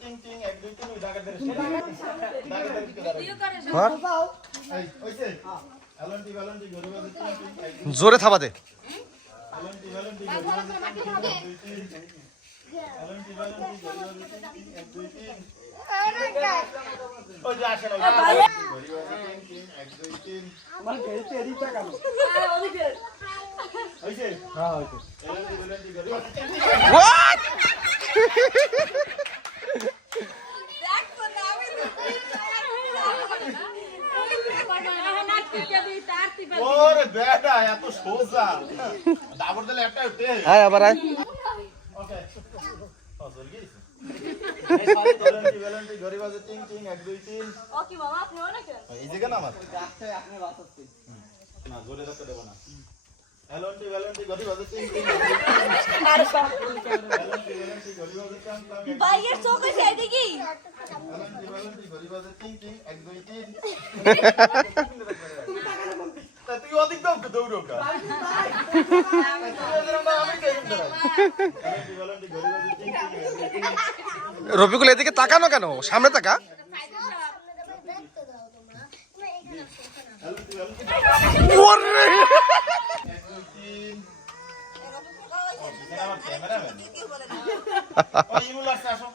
টিং টিং 1 2 3 ওই দাগের ধরে এই ওইছে এলএনটি ভ্যালেন্টি ঘড়ি বাজে টিং টিং জোরে থাবা দে এলএনটি ভ্যালেন্টি ঘড়ি বাজে টিং টিং 1 2 3 এলএনটি ভ্যালেন্টি ঘড়ি বাজে টিং টিং 1 2 3 ওই যে আসেন ঘড়ি বাজে টিং টিং 1 2 3 আমার গেলতে এরি টাকানো ওইছে হ্যাঁ হইছে এলএনটি ভ্যালেন্টি ঘড়ি বাজে টিং টিং হোয়াট ওরে বেটা এত সোজা দাবর দিলে একটা উঠে আয় আবার আয় ওকে হজল গেছে এই সাথে ভ্যালেন্টি ভ্যালেন্টি ঘড়ি বাজে টিং টিং 1 2 3 ওকে বাবা আপনি অনেক এই জায়গা না আমার রাখতে আপনি বাঁচাচ্ছেন না জোরে রাখতে দেব না এলএনটি ভ্যালেন্টি ঘড়ি বাজে টিং টিং আর সব এলএনটি ভ্যালেন্টি ঘড়ি বাজে টিং টিং বাইরের চোখ আছে এদিকে এলএনটি ভ্যালেন্টি ঘড়ি বাজে টিং টিং 1 2 3 তা তুই অধিক দাও দৌড়ো কা আমি কেন দাঁড়াই এলএনটি ভ্যালেন্টি ঘড়ি বাজে টিং টিং 1 2 3 রফিকুল এদিকে তাকানো কেন সামনে তাকা এলএনটি ভ্যালেন্টি ওরে 1 2 3 আমার ক্যামেরাম্যান ওই ইমুল আসো